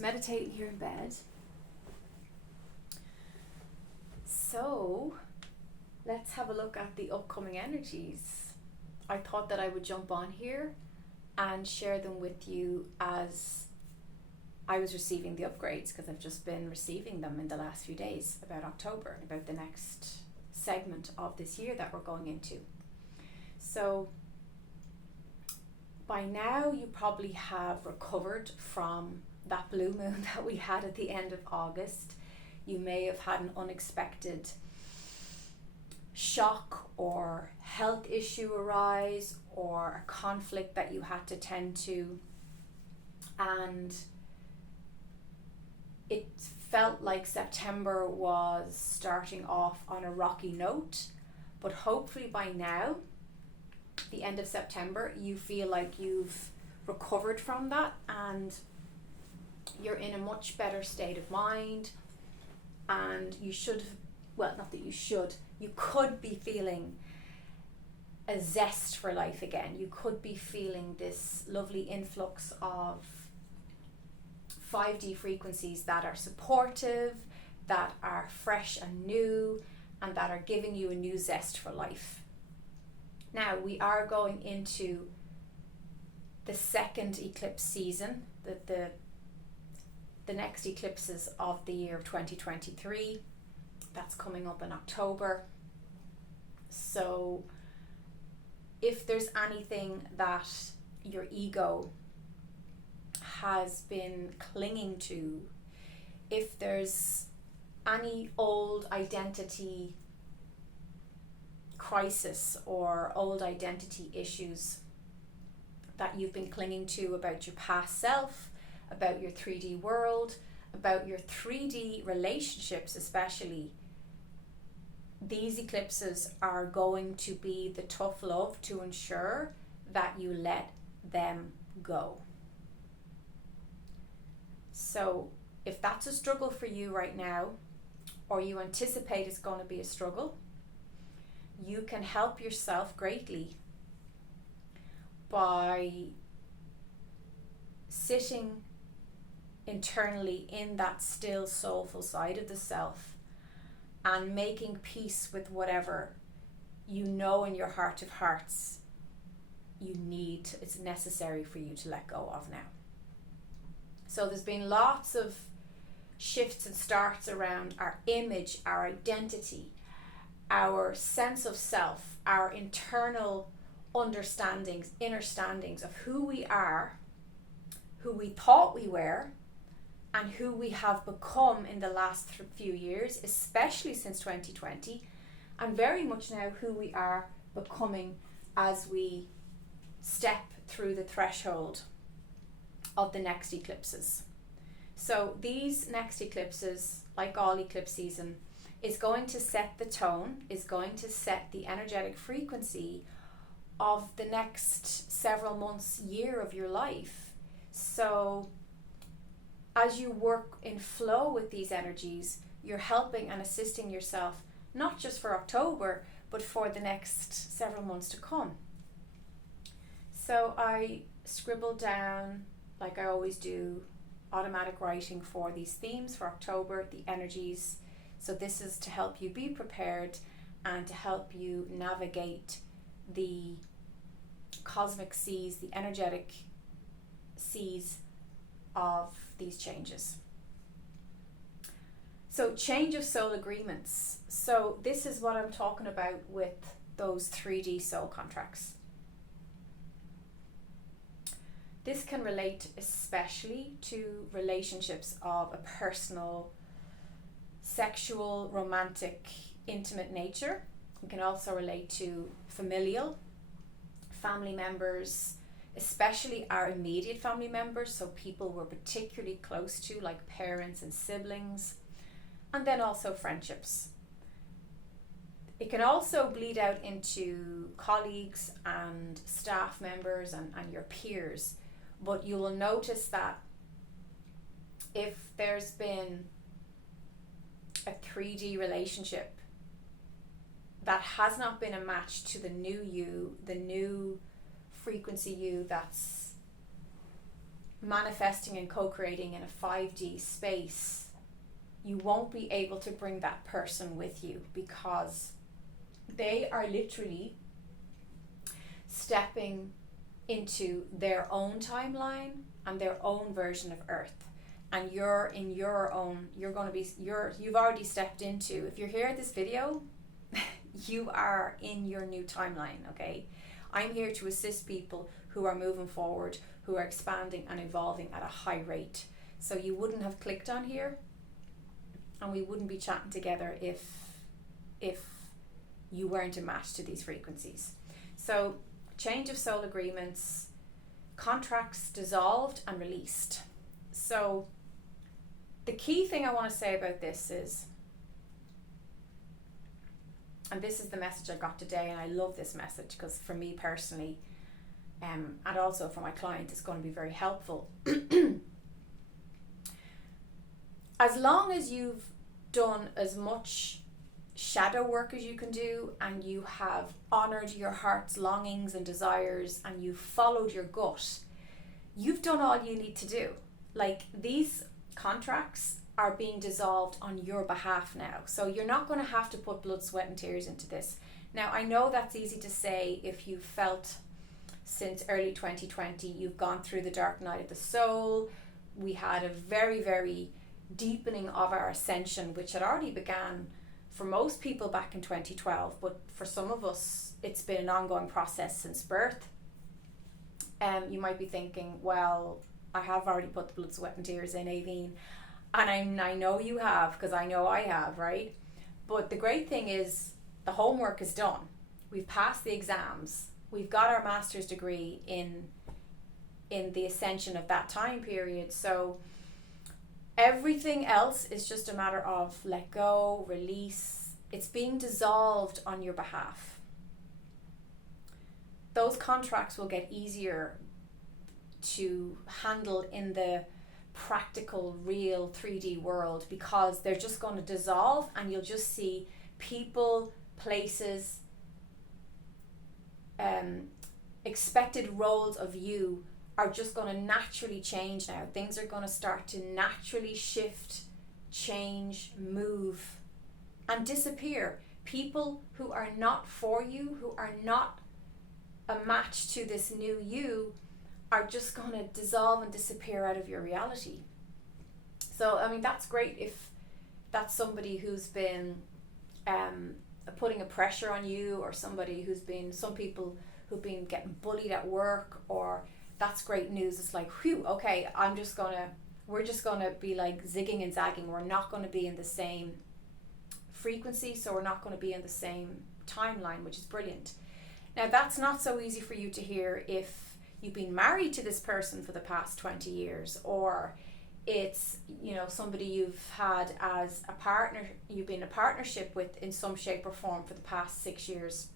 just meditating here in bed. So let's have a look at the upcoming energies. I thought that I would jump on here and share them with you as I was receiving the upgrades, because I've just been receiving them in the last few days about October, about the next segment of this year that we're going into. So by now you probably have recovered from that blue moon that we had at the end of August. You may have had an unexpected shock or health issue arise, or a conflict that you had to tend to, and it felt like September was starting off on a rocky note. But hopefully by now, the end of September, you feel like you've recovered from that and you're in a much better state of mind, and you should, well, not that you should, you could be feeling a zest for life again. You could be feeling this lovely influx of 5D frequencies that are supportive, that are fresh and new, and that are giving you a new zest for life. Now, we are going into the second eclipse season, the next eclipses of the year of 2023. That's coming up in October. So if there's anything that your ego has been clinging to, if there's any old identity crisis or old identity issues that you've been clinging to about your past self, about your 3D world, about your 3D relationships especially, these eclipses are going to be the tough love to ensure that you let them go. So if that's a struggle for you right now, or you anticipate it's going to be a struggle, you can help yourself greatly by sitting internally in that still soulful side of the self and making peace with whatever you know in your heart of hearts it's necessary for you to let go of now. So there's been lots of shifts and starts around our image, our identity, our sense of self, our internal understandings, understandings of who we are, who we thought we were, and who we have become in the last few years, especially since 2020, and very much now who we are becoming as we step through the threshold of the next eclipses. So these next eclipses, like all eclipse season, is going to set the tone, is going to set the energetic frequency of the next several months, year of your life. So as you work in flow with these energies, you're helping and assisting yourself, not just for October, but for the next several months to come. So I scribbled down, like I always do, automatic writing for these themes for October, the energies. So this is to help you be prepared and to help you navigate the cosmic seas, the energetic seas of these changes. So change of soul agreements. So this is what I'm talking about with those 3D soul contracts. This can relate especially to relationships of a personal, sexual, romantic, intimate nature. It can also relate to familial, family members, especially our immediate family members, so people we're particularly close to, like parents and siblings, and then also friendships. It can also bleed out into colleagues and staff members and your peers, but you will notice that if there's been a 3D relationship that has not been a match to the new you, the new frequency you that's manifesting and co-creating in a 5D space, you won't be able to bring that person with you, because they are literally stepping into their own timeline and their own version of Earth. And you're in your own, you've already stepped into, if you're here at this video, you are in your new timeline, okay? I'm here to assist people who are moving forward, who are expanding and evolving at a high rate. So you wouldn't have clicked on here, and we wouldn't be chatting together if you weren't a match to these frequencies. So change of soul agreements, contracts dissolved and released. So the key thing I want to say about this is, and this is the message I got today, and I love this message because for me personally, and also for my client, it's going to be very helpful. As long as you've done as much shadow work as you can do, and you have honored your heart's longings and desires, and you've followed your gut, you've done all you need to do. Like, these contracts are being dissolved on your behalf now. So you're not going to have to put blood, sweat and tears into this. Now, I know that's easy to say if you've felt since early 2020, you've gone through the dark night of the soul. We had a very, very deepening of our ascension, which had already began for most people back in 2012, but for some of us it's been an ongoing process since birth. You might be thinking, well, I have already put the blood, sweat and tears in, Aveen, and I know you have, because I know I have, right? But the great thing is the homework is done. We've passed the exams, we've got our master's degree in the ascension of that time period. So everything else is just a matter of let go, release. It's being dissolved on your behalf. Those contracts will get easier to handle in the practical, real 3D world, because they're just going to dissolve, and you'll just see people, places, expected roles of you are just going to naturally change now. Things are going to start to naturally shift, change, move, and disappear. People who are not for you, who are not a match to this new you, are just going to dissolve and disappear out of your reality. So, I mean, that's great if that's somebody who's been putting a pressure on you, or somebody who's been, some people who've been getting bullied at work, or that's great news. It's like, whew, okay, we're just gonna be like zigging and zagging. We're not gonna be in the same frequency, so we're not gonna be in the same timeline, which is brilliant. Now, that's not so easy for you to hear if you've been married to this person for the past 20 years, or it's, you know, somebody you've had as a partner, you've been in a partnership with in some shape or form for the past 6 years.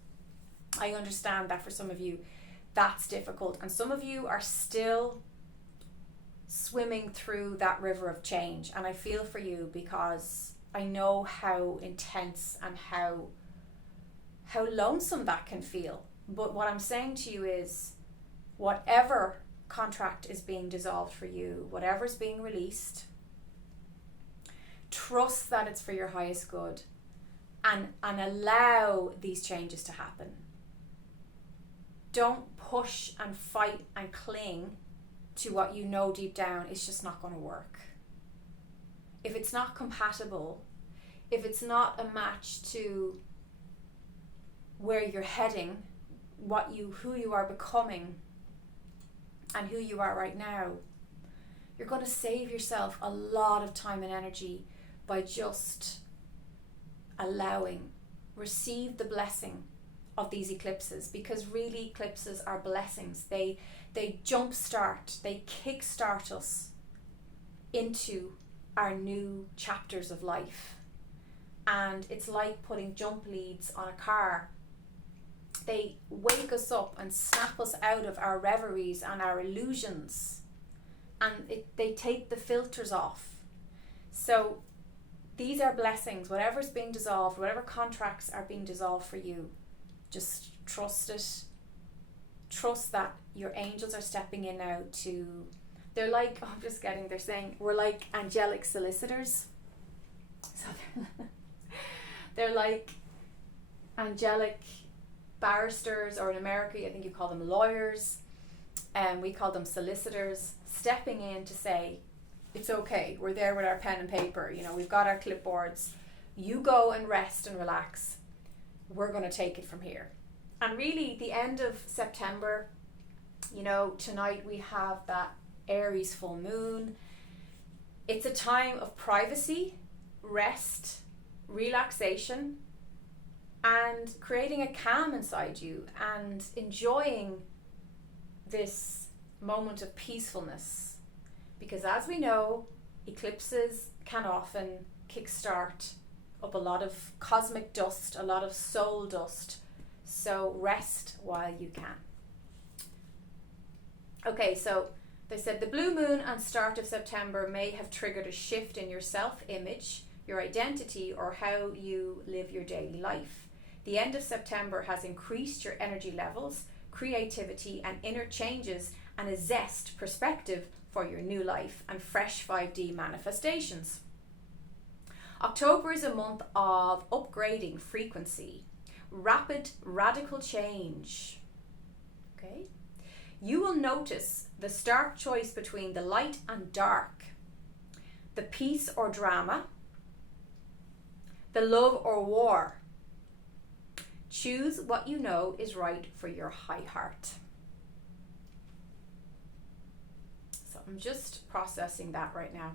I understand that for some of you that's difficult, and some of you are still swimming through that river of change, and I feel for you, because I know how intense and how lonesome that can feel. But what I'm saying to you is, whatever contract is being dissolved for you, whatever's being released, trust that it's for your highest good, and allow these changes to happen. Don't push and fight and cling to what you know deep down is just not going to work. If it's not compatible, if it's not a match to where you're heading, who you are becoming, and who you are right now, you're going to save yourself a lot of time and energy by just receive the blessing of these eclipses, because really eclipses are blessings. They jumpstart, they kickstart us into our new chapters of life. And it's like putting jump leads on a car. They wake us up and snap us out of our reveries and our illusions, and they take the filters off. So these are blessings. Whatever's being dissolved, whatever contracts are being dissolved for you, just trust it. Trust that your angels are stepping in now to They're like, oh, they're saying we're like angelic solicitors. So they're like angelic barristers, or in America, I think you call them lawyers, and we call them solicitors, stepping in to say, it's okay, we're there with our pen and paper, we've got our clipboards, you go and rest and relax, we're going to take it from here. And really, the end of September, tonight we have that Aries full moon. It's a time of privacy, rest, relaxation, and creating a calm inside you and enjoying this moment of peacefulness. Because as we know, eclipses can often kickstart up a lot of cosmic dust, a lot of soul dust. So rest while you can. Okay, so they said the blue moon and start of September may have triggered a shift in your self-image, your identity, or how you live your daily life. The end of September has increased your energy levels, creativity, and inner changes, and a zest perspective for your new life and fresh 5D manifestations. October is a month of upgrading frequency, rapid radical change. Okay? You will notice the stark choice between the light and dark, the peace or drama, the love or war. Choose what you know is right for your high heart. So I'm just processing that right now.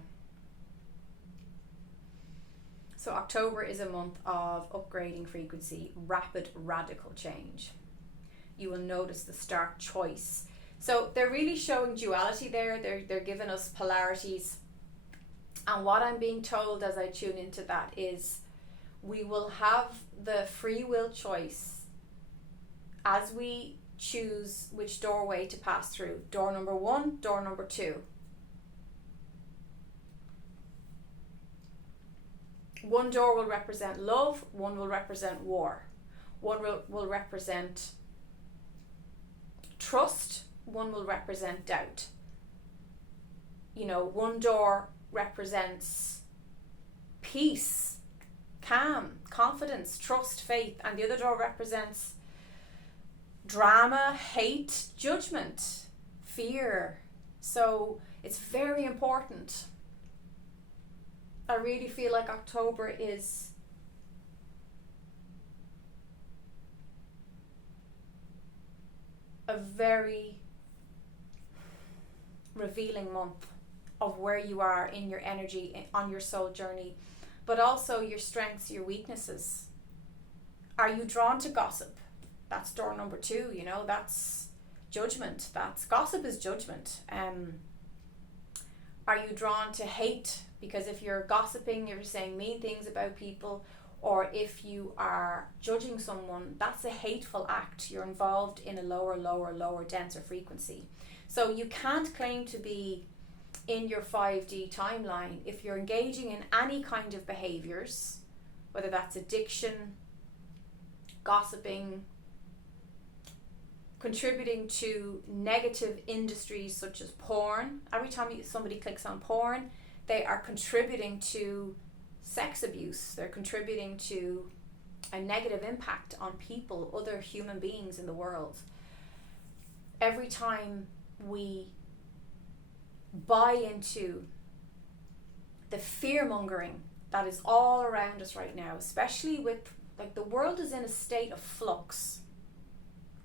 So October is a month of upgrading frequency, rapid radical change. You will notice the stark choice. So they're really showing duality there. They're giving us polarities. And what I'm being told as I tune into that is we will have the free will choice as we choose which doorway to pass through. Door number 1, door number 2. One door will represent love, one will represent war. One will represent trust, one will represent doubt. One door represents peace, calm, confidence, trust, faith, and the other door represents drama, hate, judgment, fear. So it's very important. I really feel like October is a very revealing month of where you are in your energy, on your soul journey, but also your strengths, your weaknesses. Are you drawn to gossip? That's door number 2, that's judgment. That's gossip is judgment. Are you drawn to hate? Because if you're gossiping, you're saying mean things about people, or if you are judging someone, that's a hateful act. You're involved in a lower, denser frequency. So you can't claim to be in your 5D timeline if you're engaging in any kind of behaviors, whether that's addiction, gossiping, contributing to negative industries such as porn. Every time somebody clicks on porn, they are contributing to sex abuse. They're contributing to a negative impact on people, other human beings in the world. Every time we buy into the fear-mongering that is all around us right now, especially with, the world is in a state of flux.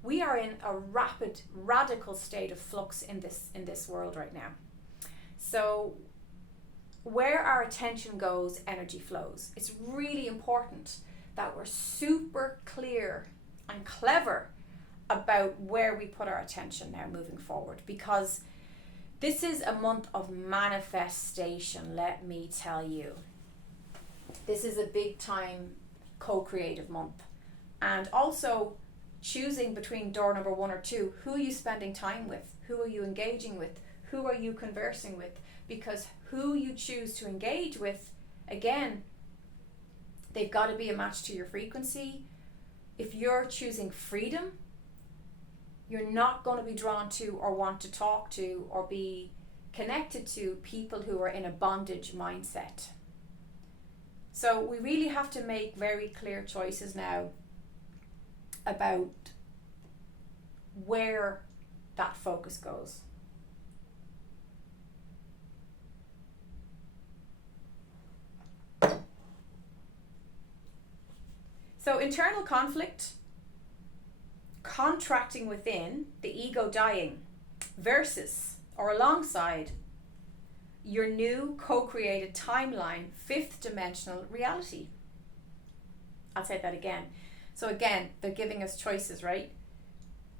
We are in a rapid, radical state of flux in this world right now. So where our attention goes, energy flows. It's really important that we're super clear and clever about where we put our attention now moving forward, because this is a month of manifestation, let me tell you. This is a big time co-creative month. And also choosing between door number 1 or 2, who are you spending time with? Who are you engaging with? Who are you conversing with? Because who you choose to engage with, again, they've got to be a match to your frequency. If you're choosing freedom, you're not going to be drawn to or want to talk to or be connected to people who are in a bondage mindset. So we really have to make very clear choices now about where that focus goes. So internal conflict, contracting within, the ego dying, versus or alongside your new co-created timeline, fifth dimensional reality. I'll say that again. So again, they're giving us choices, right?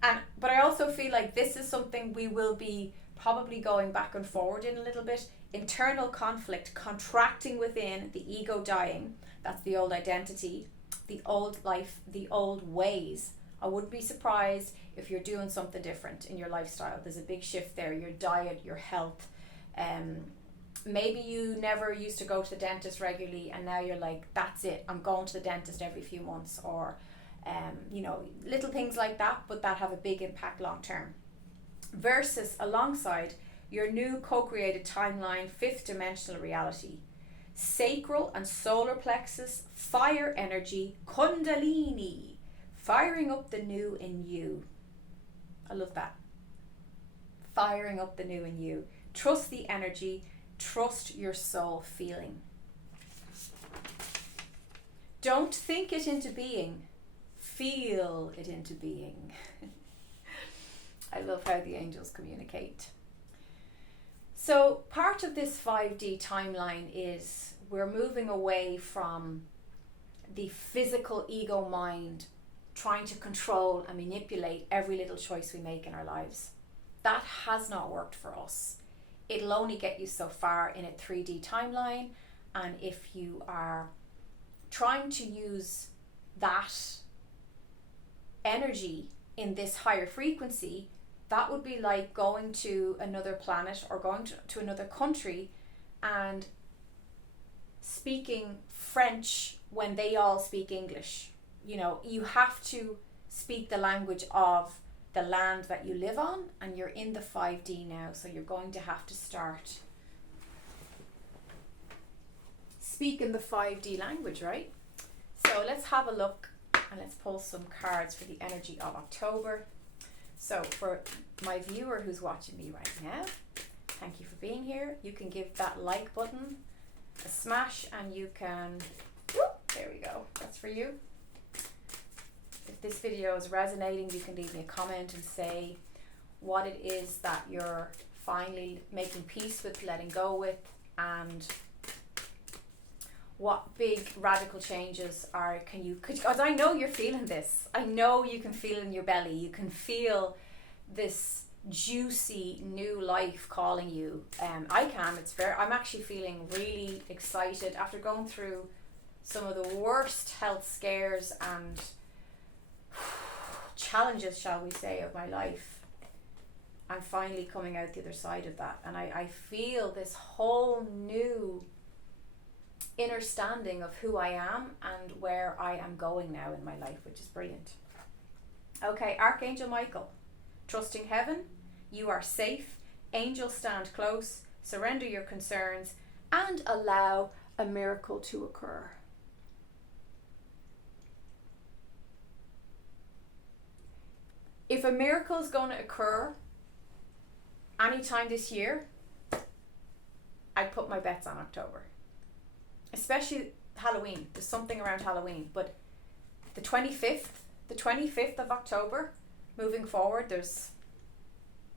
But I also feel like this is something we will be probably going back and forward in a little bit. Internal conflict, contracting within, the ego dying, that's the old identity, the old life, the old ways. I wouldn't be surprised if you're doing something different in your lifestyle. There's a big shift there, your diet, your health. Maybe you never used to go to the dentist regularly and now you're like, that's it, I'm going to the dentist every few months, or little things like that, but that have a big impact long term. Versus alongside your new co-created timeline, fifth dimensional reality, sacral and solar plexus, fire energy, kundalini, firing up the new in you. I love that. Firing up the new in you. Trust the energy, trust your soul feeling. Don't think it into being, feel it into being. I love how the angels communicate. So part of this 5D timeline is we're moving away from the physical ego mind trying to control and manipulate every little choice we make in our lives. That has not worked for us. It'll only get you so far in a 3D timeline, and if you are trying to use that energy in this higher frequency, that would be like going to another planet or going to another country and speaking French when they all speak English. You know, you have to speak the language of the land that you live on, and you're in the 5D now, so you're going to have to start speaking the 5D language, right? So let's have a look and let's pull some cards for the energy of October. So for my viewer who's watching me right now, thank you for being here. You can give that like button a smash and you can, there we go, that's for you. If this video is resonating, you can leave me a comment and say what it is that you're finally making peace with, letting go with, and what big radical changes because I know you're feeling this. I know you can feel it in your belly. You can feel this juicy new life calling you. I can. I'm actually feeling really excited after going through some of the worst health scares and challenges, shall we say, of my life. I'm finally coming out the other side of that, and I feel this whole new inner standing of who I am and where I am going now in my life, which is brilliant. Okay, Archangel Michael, trusting heaven, you are safe, angels stand close, surrender your concerns, and allow a miracle to occur. If a miracle is going to occur anytime this year, I'd put my bets on October. Especially Halloween. There's something around Halloween. But the 25th of October, moving forward, there's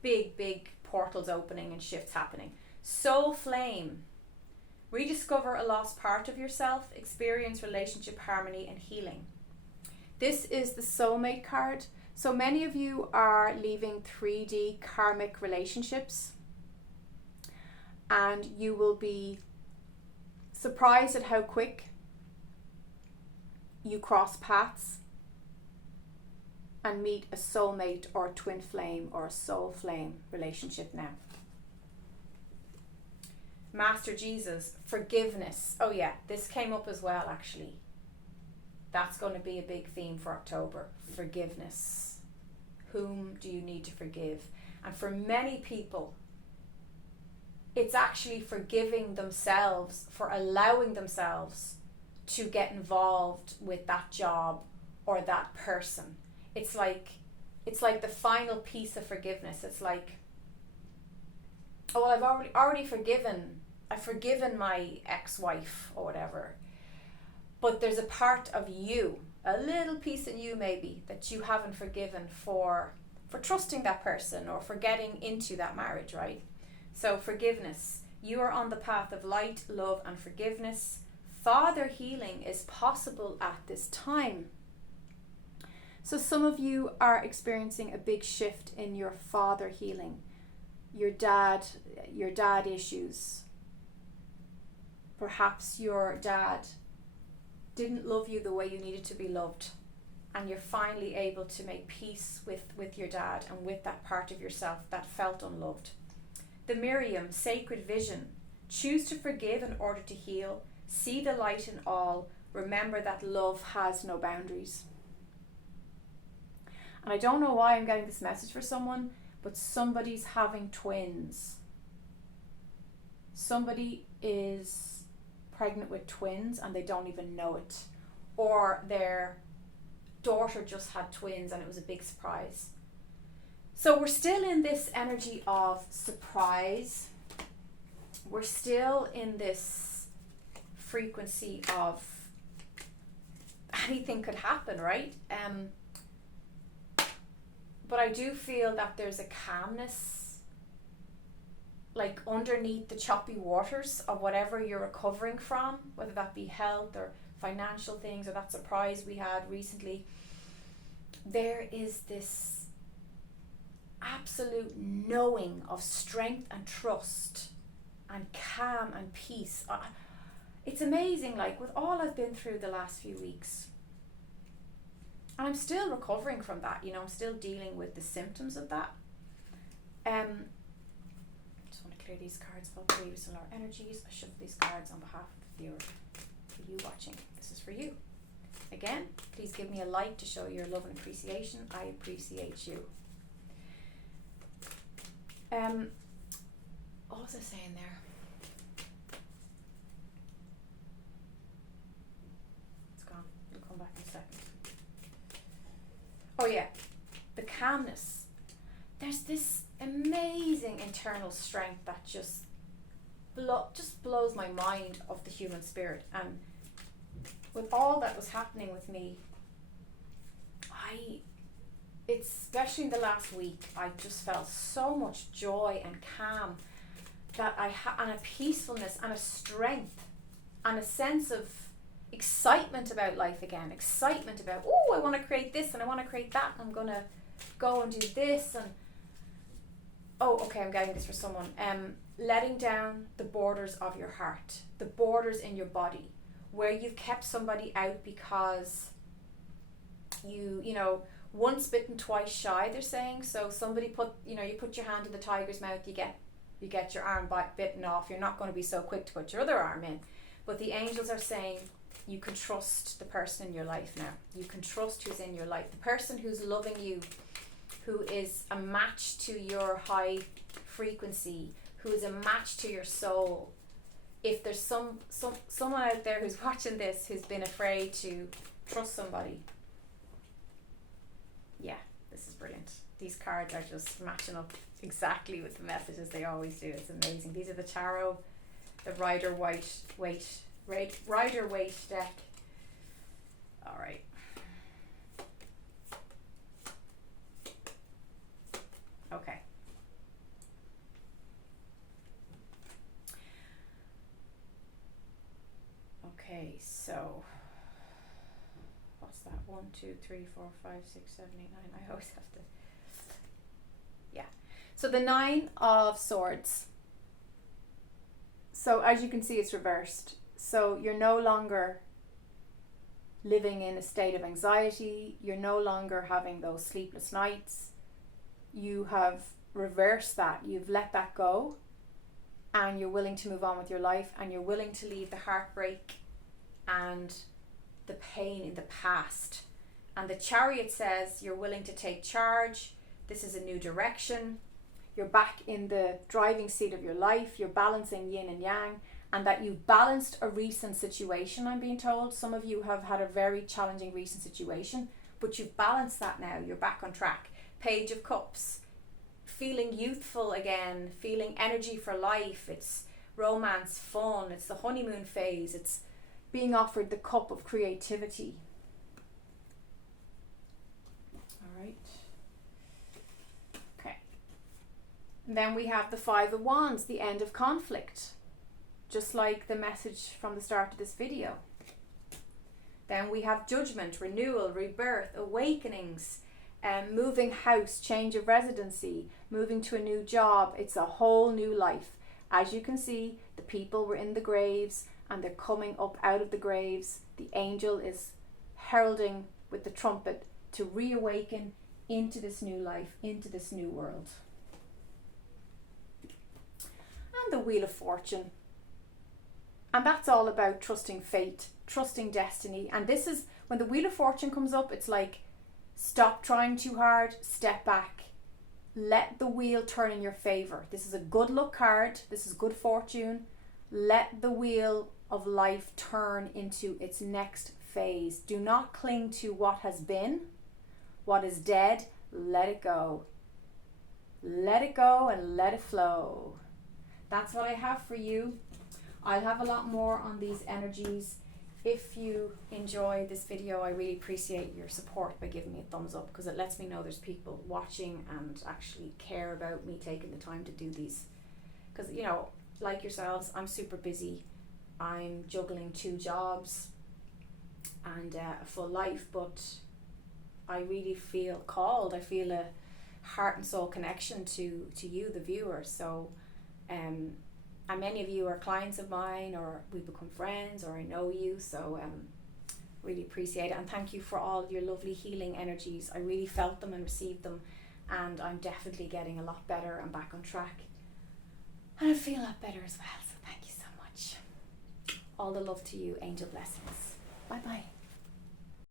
big portals opening and shifts happening. Soul flame. Rediscover a lost part of yourself. Experience relationship harmony and healing. This is the soulmate card. So many of you are leaving 3D karmic relationships, and you will be surprised at how quick you cross paths and meet a soulmate or a twin flame or a soul flame relationship now. Master Jesus, forgiveness. Oh yeah, this came up as well actually. That's going to be a big theme for October. Forgiveness. Whom do you need to forgive? And for many people, it's actually forgiving themselves for allowing themselves to get involved with that job or that person. It's like the final piece of forgiveness. It's like, oh, well, I've already forgiven. I've forgiven my ex-wife or whatever. But there's a part of you, a little piece in you maybe, that you haven't forgiven for trusting that person or for getting into that marriage, right? So forgiveness. You are on the path of light, love, and forgiveness. Father healing is possible at this time. So some of you are experiencing a big shift in your father healing. Your dad issues. Perhaps your dad didn't love you the way you needed to be loved, and you're finally able to make peace with your dad and with that part of yourself that felt unloved. The Miriam, sacred vision. Choose to forgive in order to heal. See the light in all. Remember that love has no boundaries. And I don't know why I'm getting this message for someone, but somebody's having twins. Somebody is pregnant with twins and they don't even know it. Or their daughter just had twins and it was a big surprise. So we're still in this energy of surprise. We're still in this frequency of anything could happen, right? But I do feel that there's a calmness, like underneath the choppy waters of whatever you're recovering from, whether that be health or financial things or that surprise we had recently. There is this absolute knowing of strength and trust and calm and peace. It's amazing, like with all I've been through the last few weeks, and I'm still recovering from that, I'm still dealing with the symptoms of that. Just want to clear these cards about previous and lower energies. I shuffle these cards on behalf of the viewer. For you watching, this is for you. Again, please give me a like to show your love and appreciation. I appreciate you. What was I saying there? It's gone. It'll come back in a second. Oh yeah, the calmness. There's this amazing internal strength that just blows my mind of the human spirit. And with all that was happening with me, especially in the last week, I just felt so much joy and calm that and a peacefulness and a strength and a sense of excitement about life again. Excitement about, oh, I want to create this and I want to create that. And I'm going to go and do this. And, oh, okay, I'm getting this for someone. Letting down the borders of your heart, the borders in your body, where you've kept somebody out because you once bitten, twice shy, they're saying. So somebody you put your hand in the tiger's mouth, you get your arm bitten off. You're not going to be so quick to put your other arm in. But the angels are saying you can trust the person in your life now. You can trust who's in your life. The person who's loving you, who is a match to your high frequency, who is a match to your soul. If there's someone out there who's watching this who's been afraid to trust somebody, yeah, this is brilliant. These cards are just matching up exactly with the messages they always do. It's amazing. These are the tarot, the Rider-Waite deck. All right. Okay. Okay, so what's that? 1, 2, 3, 4, 5, 6, 7, 8, 9. I always have to. Yeah. So the 9 of Swords. So as you can see, it's reversed. So you're no longer living in a state of anxiety. You're no longer having those sleepless nights. You have reversed that. You've let that go. And you're willing to move on with your life. And you're willing to leave the heartbreak and the pain in the past. And the Chariot says you're willing to take charge. This is a new direction. you're back in the driving seat of your life, you're balancing yin and yang, and that you've balanced a recent situation, I'm being told. Some of you have had a very challenging recent situation, but you've balanced that now, you're back on track. Page of Cups, feeling youthful again, feeling energy for life. It's romance, fun, it's the honeymoon phase, it's being offered the cup of creativity. All right. Okay. And then we have the Five of Wands, the end of conflict, just like the message from the start of this video. Then we have Judgment, renewal, rebirth, awakenings, moving house, change of residency, moving to a new job. It's a whole new life. As you can see, the people were in the graves and they're coming up out of the graves. The angel is heralding with the trumpet to reawaken into this new life, into this new world. And the Wheel of Fortune. And that's all about trusting fate, trusting destiny. And this is, when the Wheel of Fortune comes up, it's like, stop trying too hard, step back. Let the wheel turn in your favour. This is a good luck card. This is good fortune. Let the wheel of life turn into its next phase. Do not cling to what has been, what is dead. Let it go. Let it go and let it flow. That's what I have for you. I'll have a lot more on these energies. If you enjoy this video, I really appreciate your support by giving me a thumbs up, because it lets me know there's people watching and actually care about me taking the time to do these. Because, you know, like yourselves, I'm super busy. I'm juggling 2 jobs and a full life, but I really feel called. I feel a heart and soul connection to you, the viewer. So, and many of you are clients of mine, or we become friends, or I know you, so really appreciate it. And thank you for all your lovely healing energies. I really felt them and received them, and I'm definitely getting a lot better and back on track, and I feel a lot better as well, so thank you so much. All the love to you. Angel blessings. Bye bye.